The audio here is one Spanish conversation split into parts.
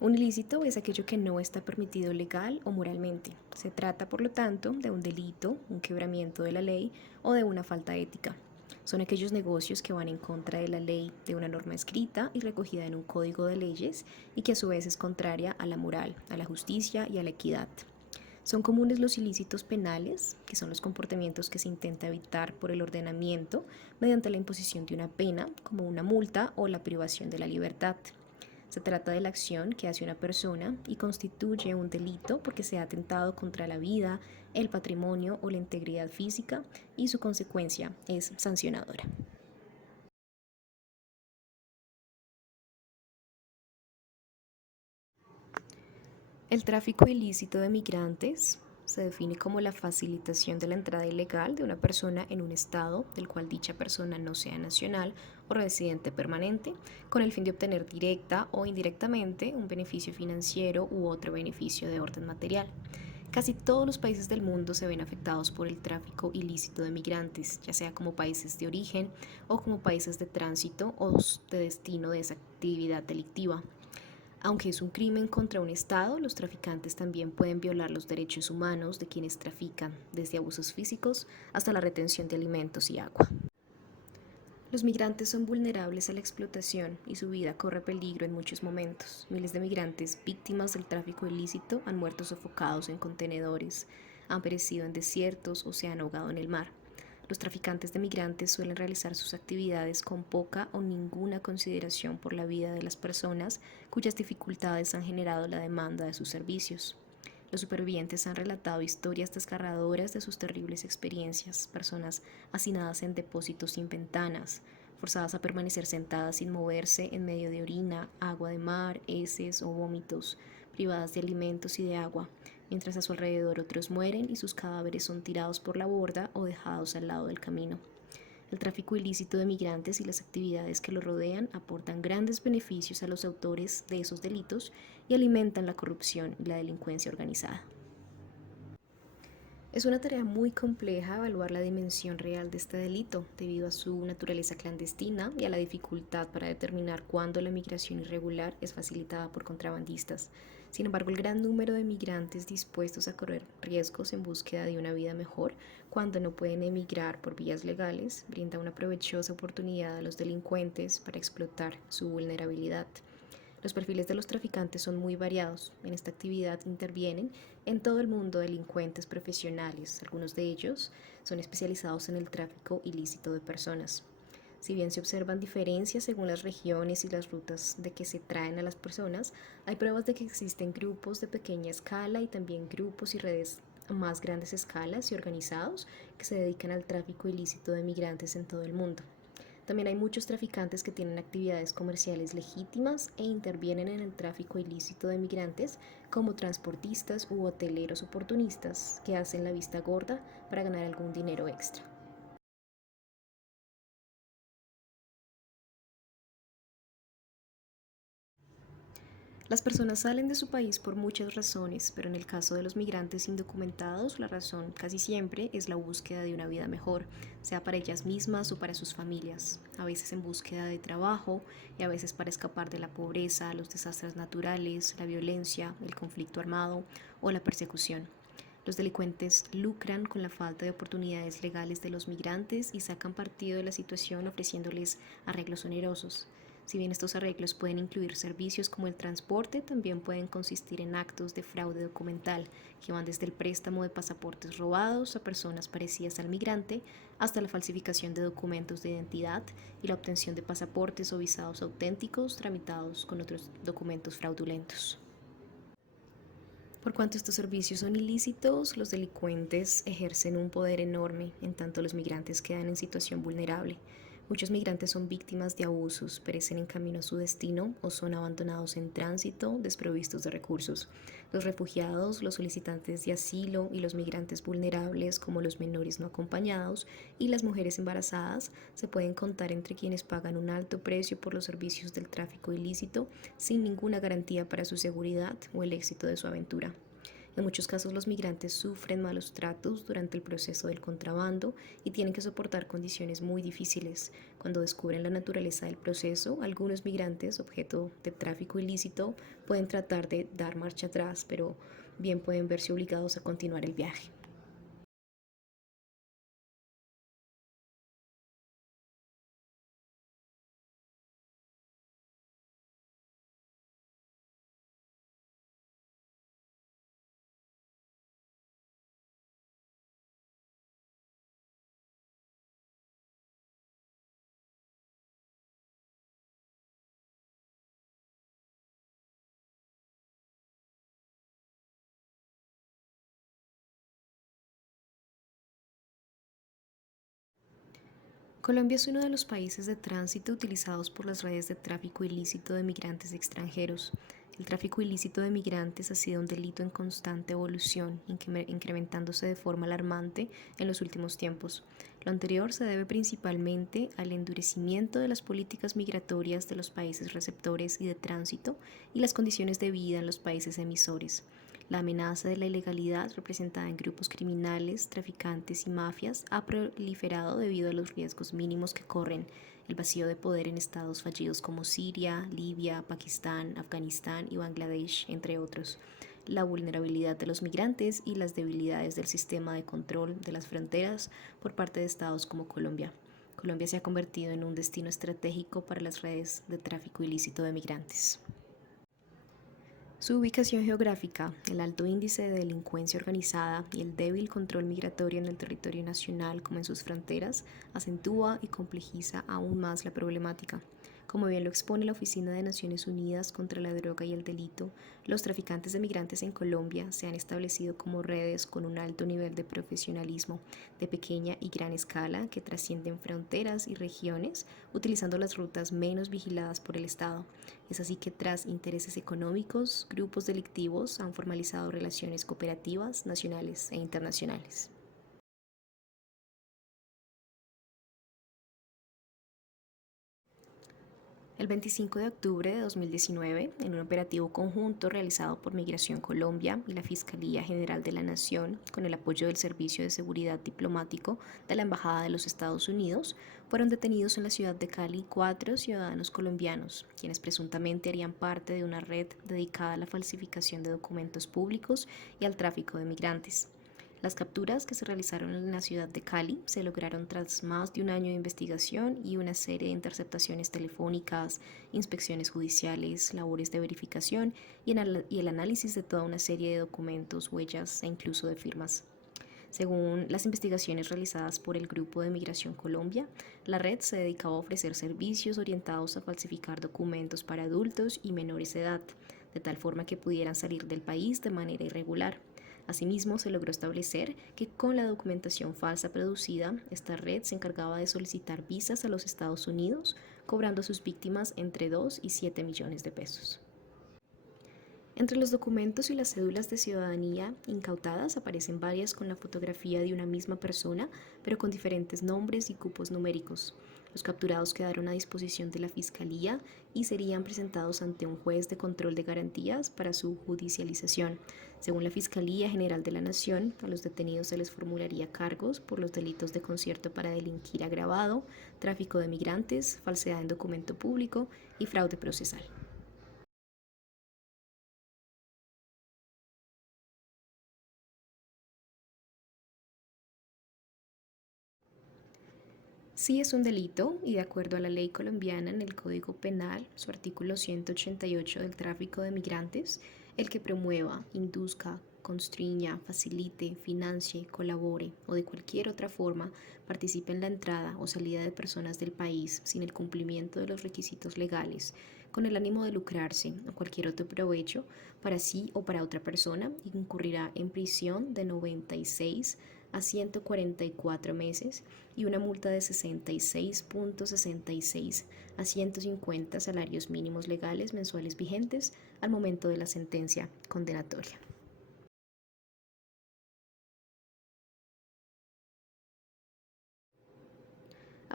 Un ilícito es aquello que no está permitido legal o moralmente. Se trata, por lo tanto, de un delito, un quebramiento de la ley o de una falta ética. Son aquellos negocios que van en contra de la ley, de una norma escrita y recogida en un código de leyes y que a su vez es contraria a la moral, a la justicia y a la equidad. Son comunes los ilícitos penales, que son los comportamientos que se intenta evitar por el ordenamiento mediante la imposición de una pena, como una multa o la privación de la libertad. Se trata de la acción que hace una persona y constituye un delito porque se ha atentado contra la vida, el patrimonio o la integridad física y su consecuencia es sancionadora. El tráfico ilícito de migrantes se define como la facilitación de la entrada ilegal de una persona en un estado del cual dicha persona no sea nacional o residente permanente, con el fin de obtener directa o indirectamente un beneficio financiero u otro beneficio de orden material. Casi todos los países del mundo se ven afectados por el tráfico ilícito de migrantes, ya sea como países de origen o como países de tránsito o de destino de esa actividad delictiva. Aunque es un crimen contra un Estado, los traficantes también pueden violar los derechos humanos de quienes trafican, desde abusos físicos hasta la retención de alimentos y agua. Los migrantes son vulnerables a la explotación y su vida corre peligro en muchos momentos. Miles de migrantes víctimas del tráfico ilícito han muerto sofocados en contenedores, han perecido en desiertos o se han ahogado en el mar. Los traficantes de migrantes suelen realizar sus actividades con poca o ninguna consideración por la vida de las personas cuyas dificultades han generado la demanda de sus servicios. Los supervivientes han relatado historias desgarradoras de sus terribles experiencias, personas hacinadas en depósitos sin ventanas, forzadas a permanecer sentadas sin moverse en medio de orina, agua de mar, heces o vómitos, privadas de alimentos y de agua, mientras a su alrededor otros mueren y sus cadáveres son tirados por la borda o dejados al lado del camino. El tráfico ilícito de migrantes y las actividades que lo rodean aportan grandes beneficios a los autores de esos delitos y alimentan la corrupción y la delincuencia organizada. Es una tarea muy compleja evaluar la dimensión real de este delito, debido a su naturaleza clandestina y a la dificultad para determinar cuándo la migración irregular es facilitada por contrabandistas. Sin embargo, el gran número de migrantes dispuestos a correr riesgos en búsqueda de una vida mejor, cuando no pueden emigrar por vías legales, brinda una provechosa oportunidad a los delincuentes para explotar su vulnerabilidad. Los perfiles de los traficantes son muy variados. En esta actividad intervienen en todo el mundo delincuentes profesionales. Algunos de ellos son especializados en el tráfico ilícito de personas. Si bien se observan diferencias según las regiones y las rutas de que se traen a las personas, hay pruebas de que existen grupos de pequeña escala y también grupos y redes a más grandes escalas y organizados que se dedican al tráfico ilícito de migrantes en todo el mundo. También hay muchos traficantes que tienen actividades comerciales legítimas e intervienen en el tráfico ilícito de migrantes como transportistas u hoteleros oportunistas que hacen la vista gorda para ganar algún dinero extra. Las personas salen de su país por muchas razones, pero en el caso de los migrantes indocumentados, la razón casi siempre es la búsqueda de una vida mejor, sea para ellas mismas o para sus familias, a veces en búsqueda de trabajo y a veces para escapar de la pobreza, los desastres naturales, la violencia, el conflicto armado o la persecución. Los delincuentes lucran con la falta de oportunidades legales de los migrantes y sacan partido de la situación ofreciéndoles arreglos onerosos. Si bien estos arreglos pueden incluir servicios como el transporte, también pueden consistir en actos de fraude documental que van desde el préstamo de pasaportes robados a personas parecidas al migrante hasta la falsificación de documentos de identidad y la obtención de pasaportes o visados auténticos tramitados con otros documentos fraudulentos. Por cuanto estos servicios son ilícitos, los delincuentes ejercen un poder enorme, en tanto los migrantes quedan en situación vulnerable. Muchos migrantes son víctimas de abusos, perecen en camino a su destino o son abandonados en tránsito, desprovistos de recursos. Los refugiados, los solicitantes de asilo y los migrantes vulnerables, como los menores no acompañados y las mujeres embarazadas, se pueden contar entre quienes pagan un alto precio por los servicios del tráfico ilícito sin ninguna garantía para su seguridad o el éxito de su aventura. En muchos casos los migrantes sufren malos tratos durante el proceso del contrabando y tienen que soportar condiciones muy difíciles. Cuando descubren la naturaleza del proceso, algunos migrantes, objeto de tráfico ilícito, pueden tratar de dar marcha atrás, pero bien pueden verse obligados a continuar el viaje. Colombia es uno de los países de tránsito utilizados por las redes de tráfico ilícito de migrantes extranjeros. El tráfico ilícito de migrantes ha sido un delito en constante evolución, incrementándose de forma alarmante en los últimos tiempos. Lo anterior se debe principalmente al endurecimiento de las políticas migratorias de los países receptores y de tránsito y las condiciones de vida en los países emisores. La amenaza de la ilegalidad representada en grupos criminales, traficantes y mafias ha proliferado debido a los riesgos mínimos que corren, el vacío de poder en estados fallidos como Siria, Libia, Pakistán, Afganistán y Bangladesh, entre otros, la vulnerabilidad de los migrantes y las debilidades del sistema de control de las fronteras por parte de estados como Colombia. Colombia se ha convertido en un destino estratégico para las redes de tráfico ilícito de migrantes. Su ubicación geográfica, el alto índice de delincuencia organizada y el débil control migratorio en el territorio nacional como en sus fronteras acentúa y complejiza aún más la problemática. Como bien lo expone la Oficina de Naciones Unidas contra la Droga y el Delito, los traficantes de migrantes en Colombia se han establecido como redes con un alto nivel de profesionalismo, de pequeña y gran escala que trascienden fronteras y regiones, utilizando las rutas menos vigiladas por el Estado. Es así que tras intereses económicos, grupos delictivos han formalizado relaciones cooperativas nacionales e internacionales. El 25 de octubre de 2019, en un operativo conjunto realizado por Migración Colombia y la Fiscalía General de la Nación, con el apoyo del Servicio de Seguridad Diplomático de la Embajada de los Estados Unidos, fueron detenidos en la ciudad de Cali 4 ciudadanos colombianos, quienes presuntamente harían parte de una red dedicada a la falsificación de documentos públicos y al tráfico de migrantes. Las capturas que se realizaron en la ciudad de Cali se lograron tras más de un año de investigación y una serie de interceptaciones telefónicas, inspecciones judiciales, labores de verificación y el análisis de toda una serie de documentos, huellas e incluso de firmas. Según las investigaciones realizadas por el Grupo de Migración Colombia, la red se dedicaba a ofrecer servicios orientados a falsificar documentos para adultos y menores de edad, de tal forma que pudieran salir del país de manera irregular. Asimismo, se logró establecer que con la documentación falsa producida, esta red se encargaba de solicitar visas a los Estados Unidos, cobrando a sus víctimas entre 2 y 7 millones de pesos. Entre los documentos y las cédulas de ciudadanía incautadas aparecen varias con la fotografía de una misma persona, pero con diferentes nombres y cupos numéricos. Los capturados quedaron a disposición de la Fiscalía y serían presentados ante un juez de control de garantías para su judicialización. Según la Fiscalía General de la Nación, a los detenidos se les formularía cargos por los delitos de concierto para delinquir agravado, tráfico de migrantes, falsedad en documento público y fraude procesal. Sí es un delito y de acuerdo a la ley colombiana en el Código Penal, su artículo 188 del tráfico de migrantes, el que promueva, induzca, constriña, facilite, financie, colabore o de cualquier otra forma participe en la entrada o salida de personas del país sin el cumplimiento de los requisitos legales, con el ánimo de lucrarse o cualquier otro provecho para sí o para otra persona, incurrirá en prisión de 96 a 144 meses y una multa de 66.66 a 150 salarios mínimos legales mensuales vigentes al momento de la sentencia condenatoria.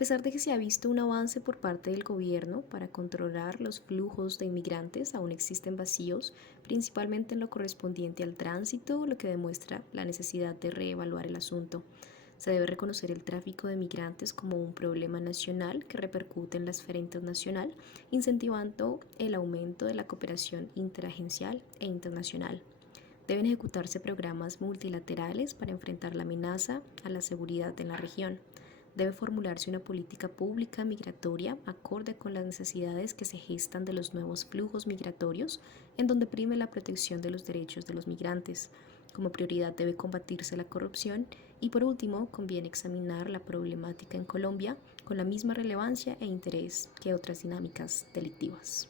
pesar de que se ha visto un avance por parte del gobierno para controlar los flujos de inmigrantes, aún existen vacíos, principalmente en lo correspondiente al tránsito, lo que demuestra la necesidad de reevaluar el asunto. Se debe reconocer el tráfico de migrantes como un problema nacional que repercute en la esfera internacional, incentivando el aumento de la cooperación interagencial e internacional. Deben ejecutarse programas multilaterales para enfrentar la amenaza a la seguridad en la región. Debe formularse una política pública migratoria acorde con las necesidades que se gestan de los nuevos flujos migratorios, en donde prime la protección de los derechos de los migrantes. Como prioridad debe combatirse la corrupción y por último conviene examinar la problemática en Colombia con la misma relevancia e interés que otras dinámicas delictivas.